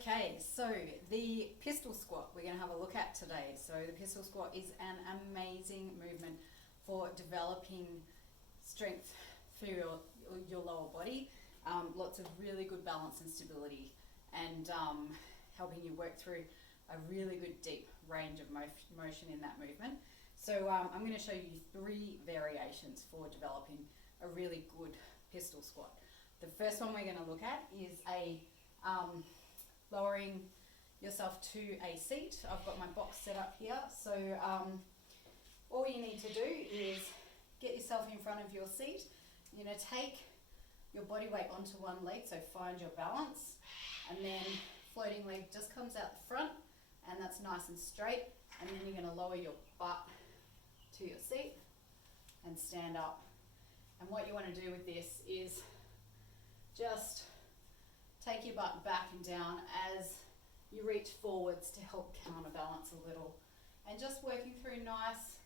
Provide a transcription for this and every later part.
Okay, so the pistol squat we're going to have a look at today. So the pistol squat is an amazing movement for developing strength through your lower body. Lots of really good balance and stability, and helping you work through a really good deep range of motion in that movement. So I'm going to show you 3 variations for developing a really good pistol squat. The first one we're going to look at is a lowering yourself to a seat. I've got my box set up here. So all you need to do is get yourself in front of your seat. You're going to take your body weight onto one leg, so find your balance, and then floating leg just comes out the front, and that's nice and straight. And then you're going to lower your butt to your seat and stand up. And what you want to do with this is just take your butt back and down as you reach forwards to help counterbalance a little, and just working through nice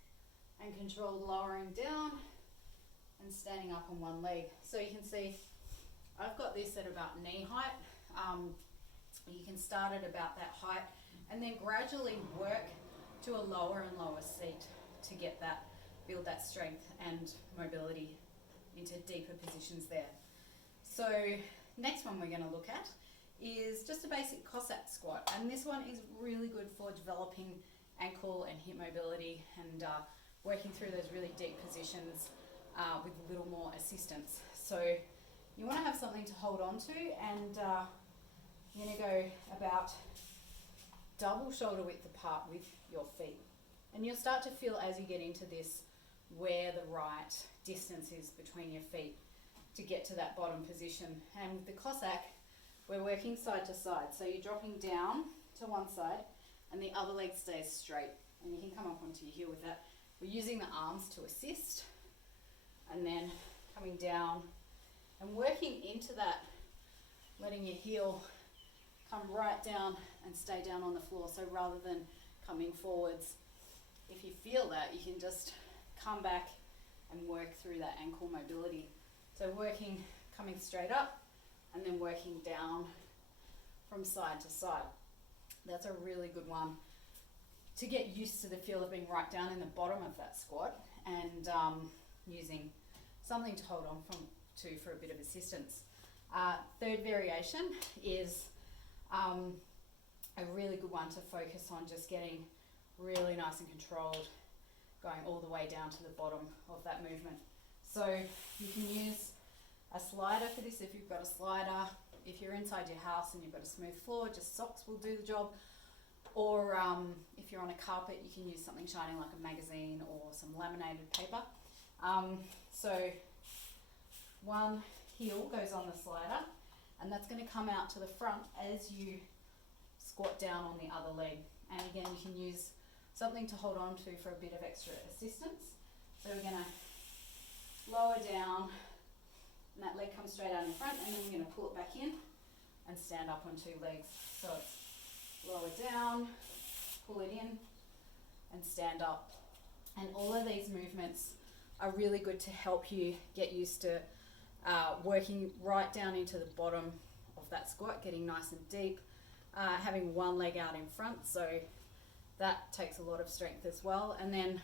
and controlled lowering down and standing up on one leg. So you can see I've got this at about knee height. You can start at about that height and then gradually work to a lower and lower seat to get that, build that strength and mobility into deeper positions there. So next one we're going to look at is just a basic Cossack squat, and this one is really good for developing ankle and hip mobility and working through those really deep positions with a little more assistance. So you want to have something to hold on to, and you're going to go about double shoulder width apart with your feet, and you'll start to feel as you get into this where the right distance is between your feet to get to that bottom position. And with the Cossack, we're working side to side, so you're dropping down to one side and the other leg stays straight, and you can come up onto your heel with that. We're using the arms to assist, and then coming down and working into that, letting your heel come right down and stay down on the floor. So rather than coming forwards, if you feel that, you can just come back and work through that ankle mobility. So working, coming straight up and then working down from side to side. That's a really good one to get used to the feel of being right down in the bottom of that squat, and using something to hold on to for a bit of assistance. Third variation is a really good one to focus on just getting really nice and controlled, going all the way down to the bottom of that movement. So you can use a slider for this if you've got a slider. If you're inside your house and you've got a smooth floor, just socks will do the job. Or if you're on a carpet, you can use something shiny like a magazine or some laminated paper. So one heel goes on the slider, and that's going to come out to the front as you squat down on the other leg. And again, you can use something to hold on to for a bit of extra assistance. So we're going to lower down, and that leg comes straight out in front, and then we're going to pull it back in and stand up on 2 legs. So it's lower down, pull it in, and stand up. And all of these movements are really good to help you get used to working right down into the bottom of that squat, getting nice and deep, having one leg out in front, so that takes a lot of strength as well, and then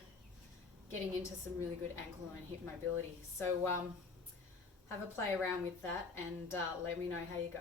getting into some really good ankle and hip mobility. So have a play around with that, and let me know how you go.